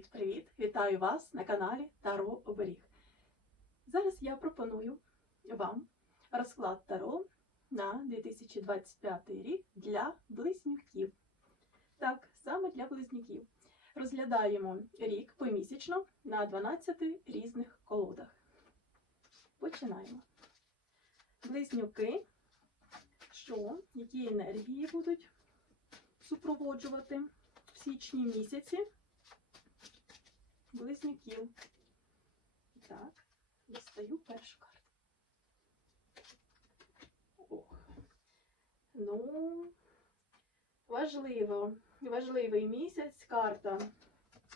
Привіт-привіт! Вітаю вас на каналі Таро Оберіг. Зараз я пропоную вам розклад Таро на 2025 рік для близнюків. Так, саме для близнюків. Розглядаємо рік помісячно на 12 різних колодах. Починаємо. Близнюки, що, які енергії будуть супроводжувати в січні місяці близнюків. Так, дістаю першу карту. Ох. Ну, важливо. Важливий місяць карта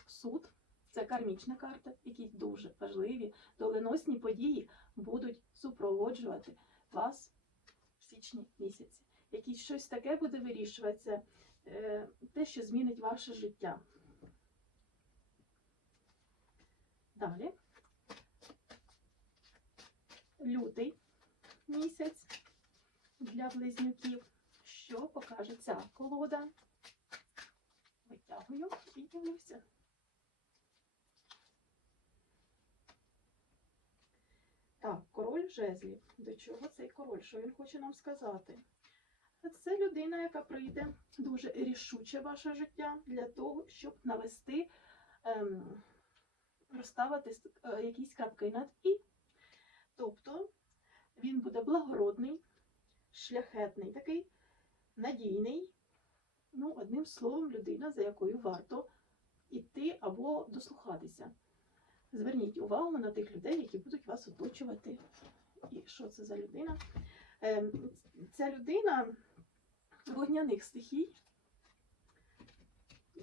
суд. Це кармічна карта, які дуже важливі доленосні події будуть супроводжувати вас в січні місяці. Якісь щось таке буде вирішуватися, е, те, що змінить ваше життя. Далі. Лютий місяць для близнюків. Що покаже ця колода? Витягую і дивлюся. Так, король жезлів. До чого цей король? Що він хоче нам сказати? Це людина, яка прийде дуже рішуче ваше життя для того, щоб навести, ем, розставити е, якісь крапки над і. Тобто він буде благородний, шляхетний, такий надійний. Ну, одним словом, людина, за якою варто йти або дослухатися. Зверніть увагу на тих людей, які будуть вас оточувати. І що це за людина? Ем, Ця людина вогняних стихій.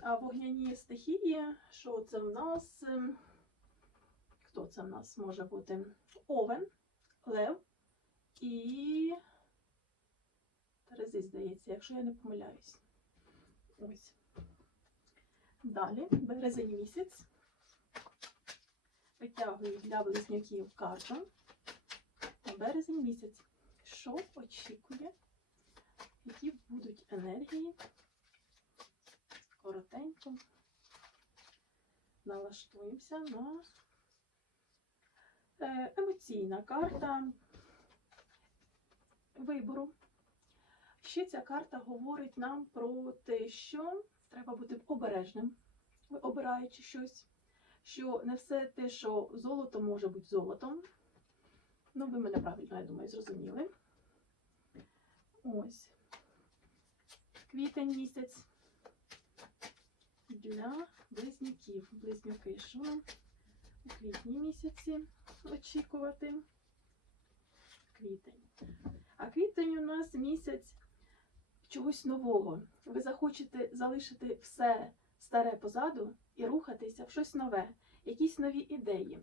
А вогняні стихії, що це в нас? Хто це в нас може бути? Овен, Лев і Терези, здається, якщо я не помиляюсь. Ось. Далі, березень місяць. Витягую для близнюків карту. На березень місяць. Що очікує? Які будуть енергії? Коротенько. Налаштуємося на емоційна карта вибору. Ще ця карта говорить нам про те, що треба бути обережним, обираючи щось, що не все те, що золото може бути золотом. Ну, ви мене правильно, я думаю, зрозуміли. Ось. Квітень місяць для близнюків. Близнюки, що у квітні місяці очікувати? Квітень. А квітень у нас місяць чогось нового. Ви захочете залишити все старе позаду і рухатися в щось нове, якісь нові ідеї,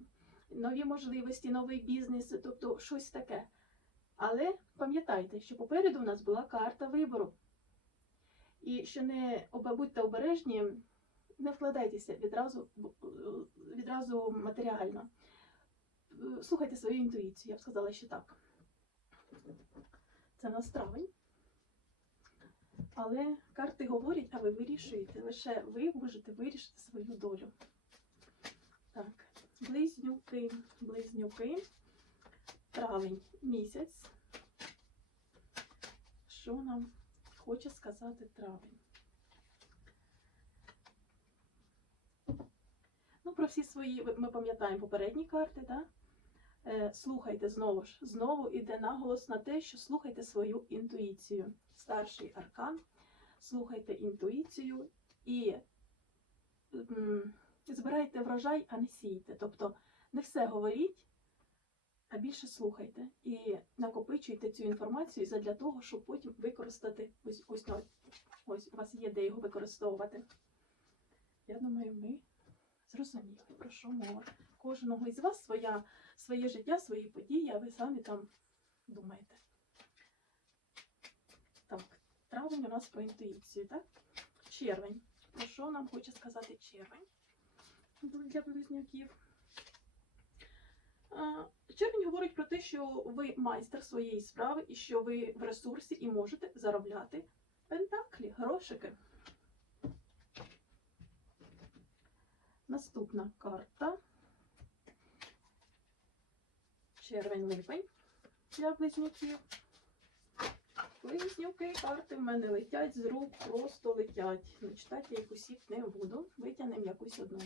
нові можливості, новий бізнес, тобто щось таке. Але пам'ятайте, що попереду у нас була карта вибору. І що не будьте обережні, не вкладайтеся відразу, відразу матеріально. Е, Слухайте свою інтуїцію, я б сказала, що так. Це нас травень. Але карти говорять, а ви вирішуєте. Лише ви можете вирішити свою долю. Так, близнюки, близнюки. Травень місяць. Що нам хоче сказати травень? Ну, про всі свої, ми пам'ятаємо попередні карти, так? Е, слухайте знову ж, знову іде наголос на те, що слухайте свою інтуїцію. Старший аркан, слухайте інтуїцію і м, збирайте врожай, а не сійте. Тобто не все говоріть, а більше слухайте і накопичуйте цю інформацію задля того, щоб потім використати ось ось ось у вас є де його використовувати. Я думаю, ми зрозуміли, про що мова. Кожного із вас своя своє життя, свої події, а ви самі там думаєте. Так, травень у нас про інтуїцію, так? Червень. Про що нам хоче сказати червень для близнюків? Червень говорить про те, що ви майстер своєї справи і що ви в ресурсі і можете заробляти пентаклі, грошики. Наступна карта. Червень-липень для близнюків. Близнюки, карти в мене летять з рук, просто летять. Ну, читати їх усіх не буду. Витягнемо якусь одну.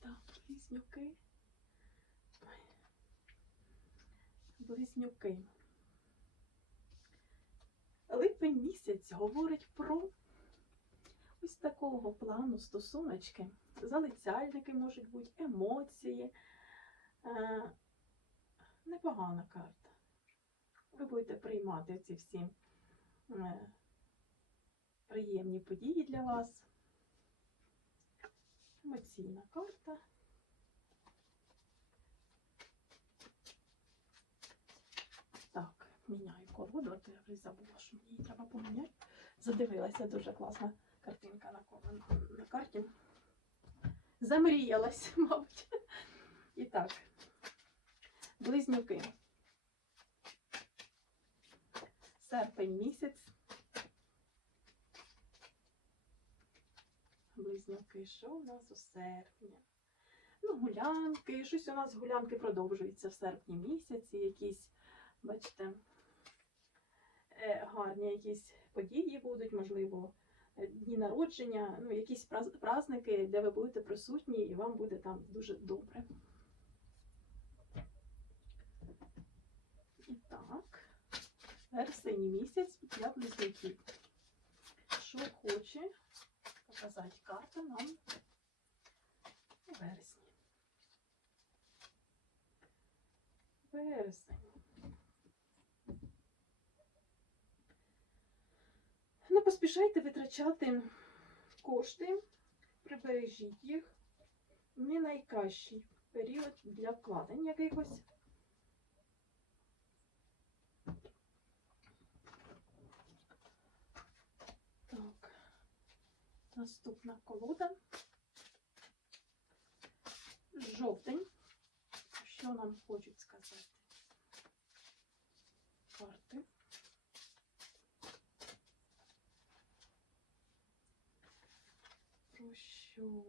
Так, близнюки. Близнюки. Липень місяць говорить про ось такого плану стосуночки. Залицяльники можуть бути, емоції. Е, непогана карта. Ви будете приймати ці всі е, приємні події для вас. Емоційна карта. Так, міняю колоду, то я вже забула, що мені її треба поміняти. Задивилася дуже класна картинка на, на карті. Замріялась, мабуть. І так, близнюки. Серпень місяць. Близнюки, що у нас у серпні? Ну, гулянки, щось у нас гулянки продовжуються в серпні місяці, якісь, бачите, гарні якісь події будуть, можливо, е, дні народження, ну, якісь праз- праздники, де ви будете присутні, і вам буде там дуже добре. І так, вересень місяць для близнюків. Що хоче показати карта нам у вересні. Вересень. Не поспішайте витрачати кошти, прибережіть їх. Не найкращий період для вкладень якихось. Так, наступна колода. Жовтень. Що нам хочуть сказати? Карти. Про що?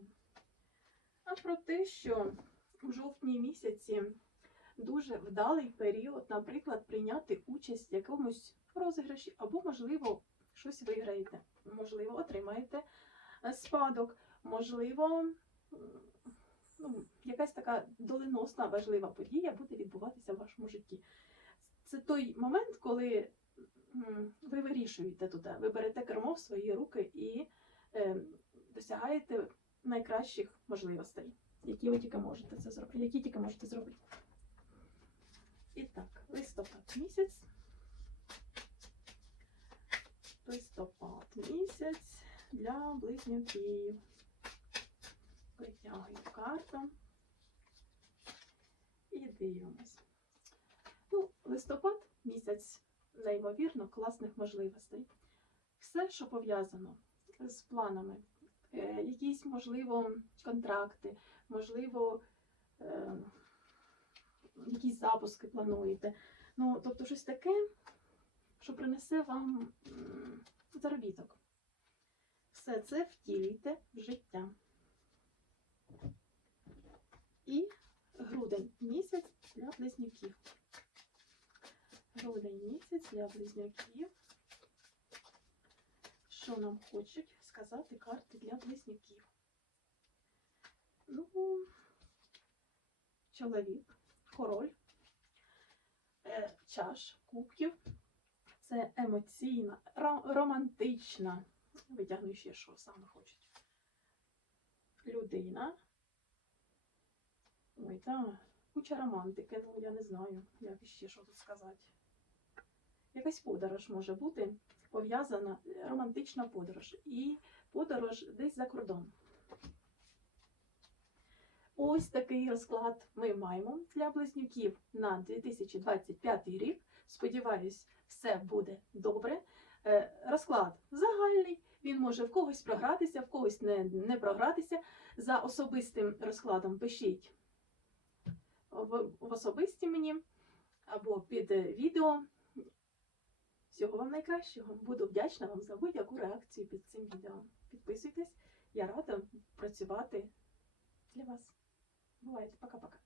А про те, що у жовтні місяці дуже вдалий період, наприклад, прийняти участь в якомусь розіграші, або, можливо, щось виграєте. Можливо, отримаєте е, спадок, можливо, ну, якась така доленосна важлива подія буде відбуватися в вашому житті. Це той момент, коли ви вирішуєте туди, ви берете кермо в свої руки і е, досягаєте найкращих можливостей, які ви тільки можете це зробити, які тільки можете зробити. І так, листопад місяць. Листопад місяць для близнюків. Витягую карту і дивимось. Ну, листопад місяць неймовірно класних можливостей. Все, що пов'язано з планами, якісь, можливо, контракти, можливо, е, якісь запуски плануєте. Ну, тобто щось таке, що принесе вам заробіток. Все це втілюйте в життя. І грудень місяць для близнюків. Грудень місяць для близнюків. Що нам хочуть сказати карти для близнюків? Ну, чоловік, король, е, чаш, кубків. Це емоційна, романтична. Витягну ще, що саме хочуть. Людина. Ой, та куча романтики, ну я не знаю, як ще що тут сказати. Якась подорож може бути пов'язана, е, романтична подорож. І подорож десь за кордон. Ось такий розклад ми маємо для близнюків на 2025 рік. Сподіваюсь, все буде добре. Е, Розклад загальний, він може в когось програтися, в когось не, не програтися. За особистим розкладом пишіть в, в особисті мені або під е, відео. Всього вам найкращого. Буду вдячна вам за будь-яку реакцію під цим відео. Підписуйтесь, я рада працювати для вас. Бувайте, пока-пока.